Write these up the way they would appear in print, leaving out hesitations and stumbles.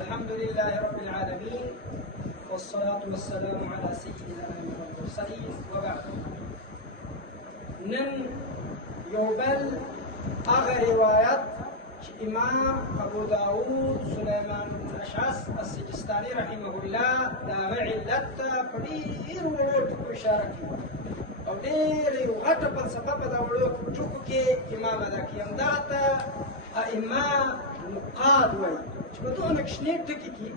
الحمد لله رب العالمين والصلاة والسلام على سيدنا المرسلين وبعد. نن يوبل أغا روايات إمام أبو داود سليمان بن أشعث السجستاني رحمه الله دا علت پدیر وټکو اشاره کوي او ډېر یو غټه فلسفه په دا وړو ټکو کې امام ادا کوي. همدغه ته ائمه نقاد وایي چې په دغه کوچني ټکي کې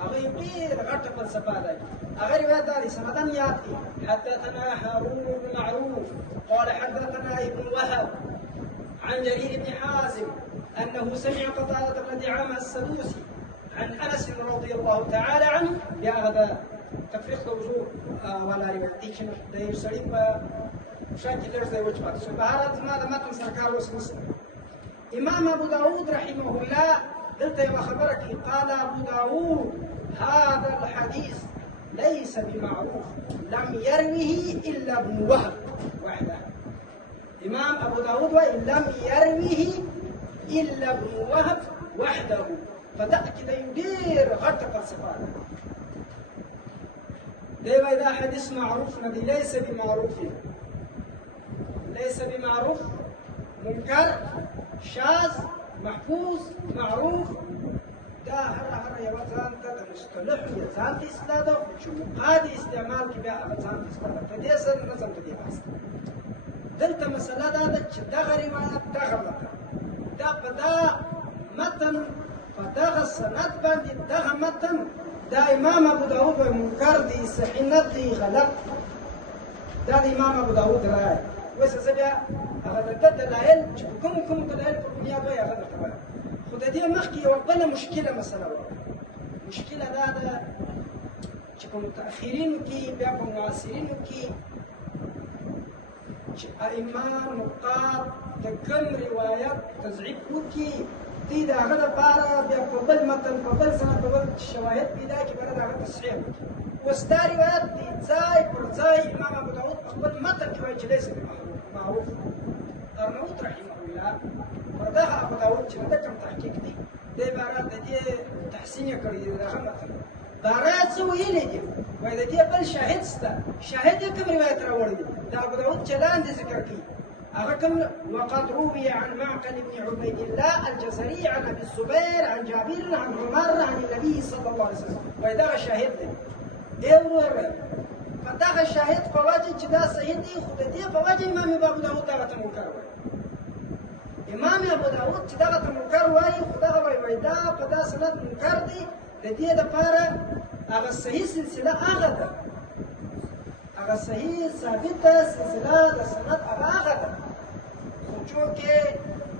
هغه یو ډېر غټه فلسفه ادا کوي. هغه روایت دا دی سندن یاد کړي: حدثنا هارون بن معروف قال حدثنا ابن وهب عن جرير بن حازم أنه سمع قتادة بن دعامة السدوسي عن أنس رضي الله تعالى عنه بهذا تفريق وجوه ولا روايتي شنو ده يسړي په شاکي لرزه وجبات سو بهارات ما د متن سرکار وسمس امام ابو داود رحمه الله دلته یو خبره کوي. قال ابو داود هذا الحديث ليس بمعروف لم يروه الا ابن وهب وحده. امام ابو داود لم يروه الا ابن وهب وحده. فتأكد يدير غټه فلسفه دی وای دا حدیث معروف نه دی، ليس بمعروف، ليس بمعروف، منکر، شاذ، محفوظ، معروف. دا هر یو ځان ته د مصطلح یو ځان ته اصطلاح ده چې مقاد استعمال کې بیا هغه ځان ته اصطلاح ده. په دې سره نظم په دې بحث دلته مسله دا ده چې دغه روایت دغه متن دا په دا متن په دغه سند باندې دغه متن دا امام ابو داود وایي منکر دی، صحیح نه دی، غلط. دا د امام ابو داود رایه. اوس زه بیا هغه د ده دلایل چې کوم دلایل په بنیاد وایي هغه درته وایم. خو د دې مخکې یوه بله مشکله مسله وه. مشکله دا ده چې په متأخرینو کې بیا په معاصرینو کې چې ائمه نقاد د کوم روایت تضعیف وکړي دی د هغه دپاره بیا په بل متن په بل سند په بل شواهد پیدا کړي بیا د هغه تصحیح وکړي. اوس دا روایت دی ځای پر ځای امام ابو داود په خپل متن کې وایي چې لیس بمعروف. ارناؤوط رحمه الله پر دغه ابو داود چې د کوم تحقیق دی دی عبارت د دې تحسین یې کړی دی د هغه متن باره څه ویلی دي وایي د دې بل شاهد شته. شاهد یې کوم روایت راوړی دی د ابو داود چې لاندې ذکر کوي أغكم وقد روي عن معقل بن عبيد الله الجزري عن أبي الزبير عن جابر عن عمر عن النبي صلى الله عليه وسلم. وإذا شاهد دي ورر فدغه شاهد په وجه چې دا صحیح دی، خو د دې په وجه امام ابو داود دغه ته منکر وایي. امام ابو داود چې دغه ته منکر وایي خو دغه وایي دا په دا سند منکر دی. د دې دپاره هغه صحیح سلسله هغه ده، هغه صحیح ثابته سلسله د سند هغه ده. خو چونکې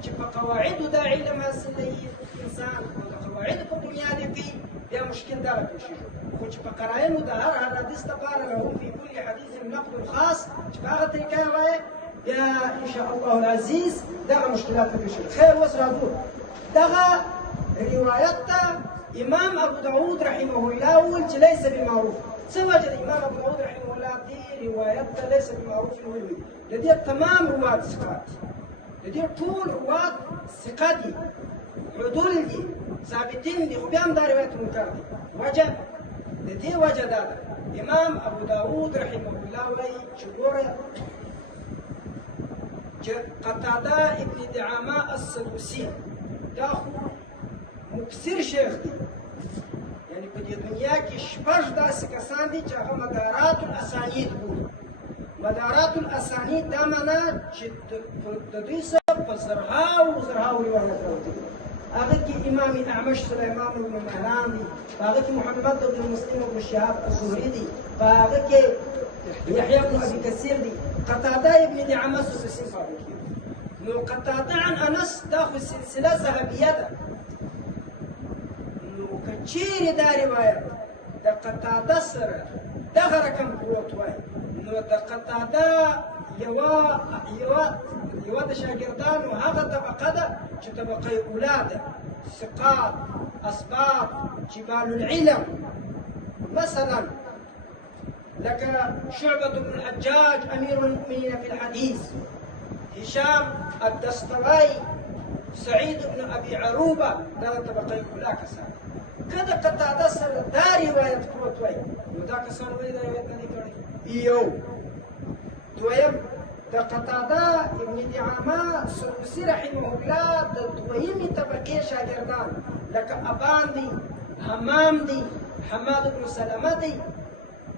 چې په قواعدو دا علم حاصلوي انسان او د قواعدو په بنیاد یې کوي بیا مشکل دغه پېښ شي. خو چې په قراینو د هر حدیث دپاره لهم فی کل حدیث نقد خاص چې په هغه طریقه یې وایي بیا انشاء الله العزیز دغه مشکلات نه پېښ شي. خیر اوس راځو دغه روایت ته امام ابو داود رحمه الله وویل چې لیس بمعروف. څه وجه د امام ابو داود رحمه الله دې روایت ته لیس بمعروف ویلي؟ د دې تمام روات ثقات دي، د دې ټول روات ثقه دي، عدول دي، ثابتین دي، خو بیا هم دا روایت منکر دي. وجه د دې وجه دا ده امام ابو داود رحمه الله وایي چې ګوره چې قتاده ابن دعامه السدوسي دا خو مکثر شیخ دی، یعنی په دې دنیا کې شپږ داسې کسان دي چې هغه مدارات الاسانید بولي. مدارات الاسانید دا معنا چې د دوی څخه په زرهاو روایت راوتلي. هغه کې امام اعمش سلیمان بن مهران دی، په هغه کې محمد بن مسلم بن شهاب الزهري دی، په هغه کې یحیی بن ابي کثیر دی، قتاده ابن دعامه السدوسي په هغه کې. نو قتاده عن انس دا خو سلسله ذهبیه ده. که چیرې دا روایت د قتاده سره دغه رقم پروت وای نو د قتاده یوه د شاګردانو هغه طبقه ده چې طبقه اوله ده، ثقات، اسباط، جبال العلم. مثلا لك شعبة بن الحجاج أمير المؤمنين في الحديث، هشام الدستوائي سعيد بن ابي عروبه دا طبقه اولى کسان کله قطاده سره دا روایت پروت وای نو دا کسان ولې دا روایت نه کړی یو دویم د قطاده ابن دعامه سدوسي رحمه الله د دویمې طبقې شاګردان لکه ابان دي حمام دي حماد بن سلمه دي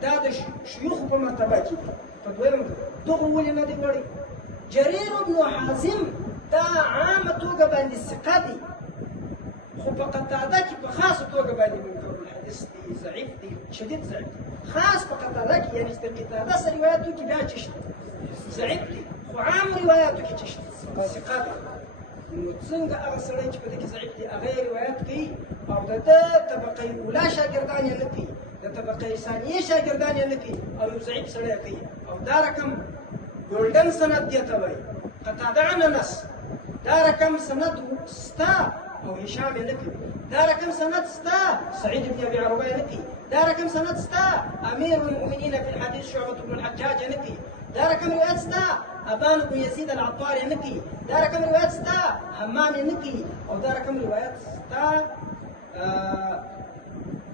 دا د شيوخ په مرتبه کې دي په دویم دغه ولې نه دي وړي جرير بن حازم دا عامه توګه باندې ثقه دي خو په قطاده کې په خاصه توګه باندې منکر الحدیث دي ضعیف دي شدید ضعیف خاص په قطاده کې یعنی د قطاده سره روایتو کې بیا چشت ضعیف دي خو عام روایتو کې چشت ثقه دي نو څنګه هغه سړی چې په دې کې ضعیف دي هغه روایت کوي او د طبقه اوله شاګردان یې نه کوي د طبقه ثانیه شاګردان یې نه کوي او یو ضعیف سړی کوي او دا رقم ګولډن سند دی ته وایي قطاده عن انس دا رقم سند ستا او هشام یې نه کوي دا رقم سند ستا سعيد بن ابي عروبه یې نه کوي دا رقم سند ستا امير المؤمنين في الحديث شعبة بن الحجاج یې نه کوي دا رقم روایت ستا ابان بن يزيد العطار یې نه کوي دا رقم روایت ستا حمام یې نه کوي او دا رقم روایت ستا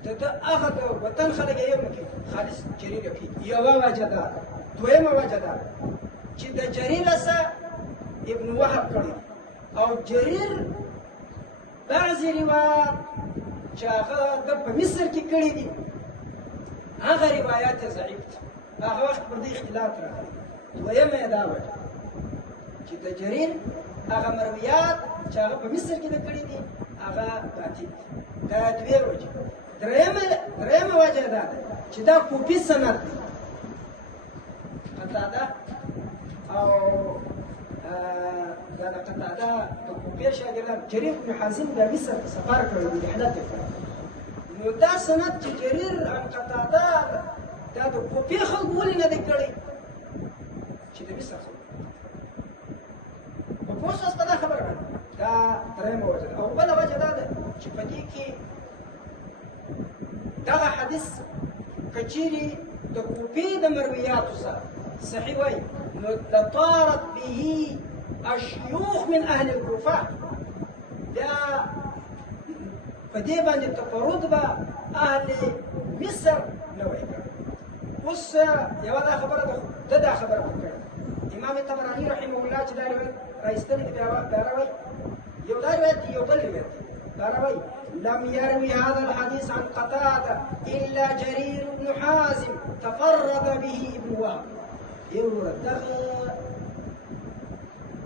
د هغه د وطن خلک یې نه کوي خالص جرير کوي یوه وجه ده دویمه وجه ده چې د جرير سره ابن وهب کړی او جرير بعضی روایات چې هغه د په مصر کې کړي دي هغه روایات ضعیف دي هغه وخت پر دې اختلاف راغلی دویمه یې دا وجه چې د جرير هغه مرویات چې هغه په مصر کې کړي دي هغه باطل دي دا دوه وجه درېمه وجه دا ده چې دا کوفي سند دی قطاده او دا د قطاده د کوفي شاګردان جرير بن حازم د مصر سفر کړی دی رحلت کړی نو دا سند چې جرير عن قطاده دا د کوفي خلکو ولې نه دی کړی چې د مصر خلکو په پوه شوست په دا خبره باندې دا درېمه وجه ده او بله وجه دا ده چې په دې کې دغه حدیث که چیرې د کوفي د مرویاتو سره صحیح وای نو لطارت به الشيوخ من اهل الكوفه دا په دې باندې تفرد به اهل مصر نه وای اوس یوه دا خبره ده دا خبره وکړه امام طبراني رحمه الله چې دا روایت راایستلی دی بیا راوایي یو دا روایت دی یو بل روایت دی دا راوایي لم يروي هذا الحديث عن قتادة إلا جرير بن حازم تفرد به ابن وهب يورد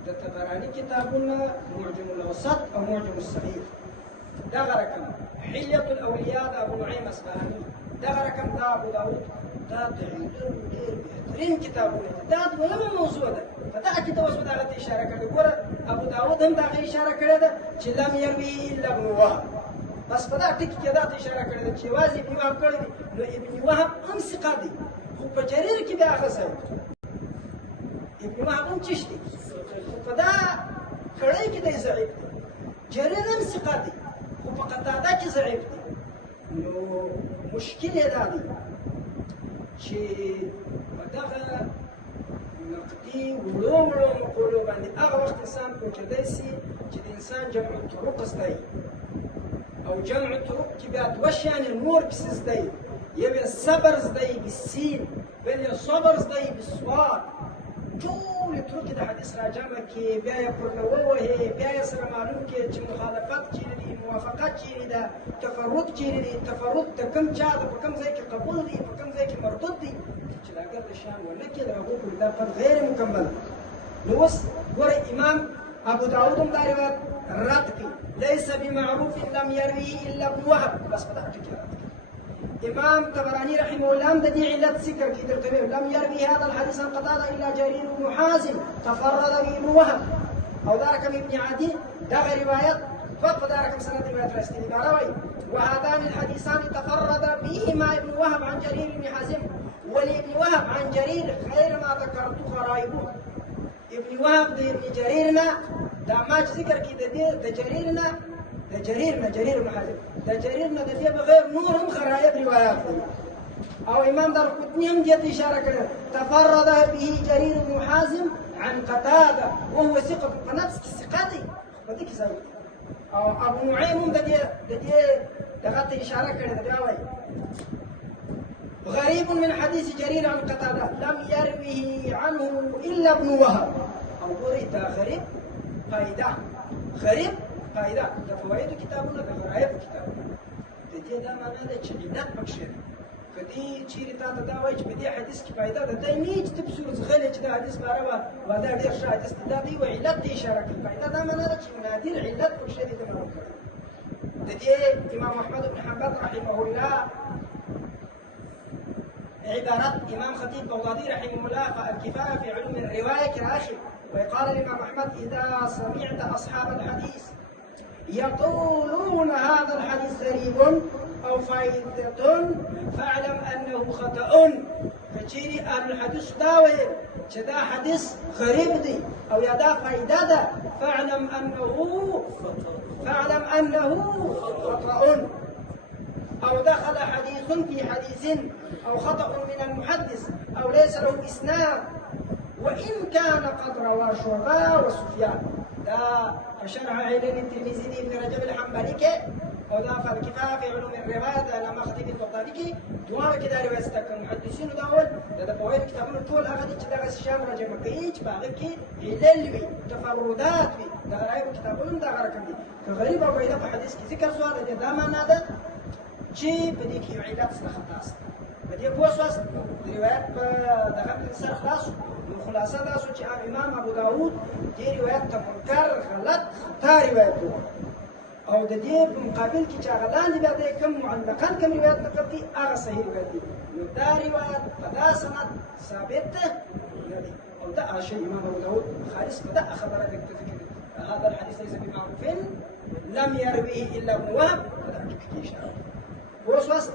ده طبراني كتابنا معجم الأوسط أو معجم الصغير ده رقم حلية الأولياء ده أبو نعيم أصبهاني ده رقم ده أبو داود ده بهترين كتابونه ده دویمه موضوع ده فده اكيد اوس په دغه اشاره کړې ګوره ابو داود هم دغه اشاره کړې ده چې لم يروي الا ابن وهب بس په دا ټکی کې دا اشاره کړې ده چې واځي ابن وهب کړی نو ابن وهب هم ثقه دی خو په جرير کې بیا هغه ځای ابن وهب هم چشتي خو په دا کړی کې دی ضعیف دی جرير هم ثقه دی خو په قطاده کې ضعیف دی نو مشکل یې دا دی چې په دغه نقدي وړو مقولو باندې هغه وخت انسان پوهېدی سي چې د انسان جمع طرق زده او جمع طرق کې بیا دوه شیانې نور پسې زده یو یې صبر زده بالسین بل یې صبر زده بالصاد ټولې طرق د حدیث راجمع کې بیا یې پرله ووهې بیا یې سره معلوم کړې چې مخالفت چیرې دی موافقت چیرې ده تفرد چیرې دی تفرد د کوم چا ده په کوم ځای کې قبول دی په کوم ځای کې مردود دی چې دا اگر د شان ونه کړي د هغو پورې دا فرد غیر مکمل نو اوس ګورئ امام ابو داود هم دا روایت رد کړي ليس بمعروف لم يروي الا ابن وهب بس په دغه ټکي رد کړي امام طبراني رحمه الله هم د دې علت ذکر کړي درته لم يروي هذا الحديث عن قتادة الا جرير بن حازم تفرد به ابن وهب او دا رقم ابن عدي دغه روایت فقط دا رقم سند روایت راستلی باروي وهذان الحديثان تفرد بهما ابن وهب عن جرير بن حازم ولابن وهب عن جرير غير ما ذكرت غرائبه ابن وهب د ابن جريرنا دا ما ذکر کی د جريرنا جرير بن حازم د جريرنا د دې بغیر نور هم غرائب روایت دي او امام دارقطني هم دې اشاره کړه تفرد به جرير بن حازم عن قتادة وهو ثقة فنفس ثقة دي بدك زاوية أو أبو نعيم ددي دغت إشارة كده دعوي غريب من حديث جرير عن قتادة لم يروه عنه إلا ابن وهب أو قريت غريب فائدة غريب فائدة ده فوائد كتابنا ده غرائب كتابنا ددي دا معنا ده علات بكشير كدي چیرې تا ته دا وایي چې په دې حدیث کې فایده ده دی نه چې ته پسې ورځغلی چې دا حدیث باره به دا ډېر ښه حدیث دی دا دوی و علت ته اشاره کوي فایده دا معنا ده چې نادر علت پکښې دی ده معلوم کړی د دې امام احمد بن حنبل رحمه الله عبارات امام خطيب بغدادي رحمه الله الكفايه في علوم الروايه كراخي وقال الامام احمد اذا سمعت اصحاب الحديث يقولون هذا الحديث غريب أو فائدة فاعلم أنه خطأ فجيري أهل الحديث داوي كذا حديث غريب دي أو يدا فائدة ده فاعلم أنه خطأ أو دخل حديث في حديث أو خطأ من المحدث أو ليس له إسناد وإن كان قد روى شعبة وسفيان دا فشرح علين الترمذي بن رجب الحنبلي او دا فالكفايه في علوم الروايه دا لما خطيب البغدادي دوار كده روايه ستك محدثين داول دا فوائد كتابونه ټول هغه چې دغه شام راجمه کوي چې باغ کې علل وي تفردات وي دا غرايب كتابونه دا رقم دي غریب او فائده په حدیث کې ذکر شو دا معنا ده چې په دې کې علت څه خطا است په دې پوسوس روایت په دغه سره خلاص خلاصه دا چې امام ابو داود دې روایت ته منکر غلط خطا روایت او د دې په مقابل کې چې هغه لاندې بیا د کوم معلقاً کوم روایت نقل دي هغه صحیح روایت دي نو دا روایت په دا سند ثابت نه دي او دا شی امام ابو داود خالص په دا خبره ده هذا الحديث ليس بمعروف لم يرويه الا ابن وهب فدا کې اشاره وسوس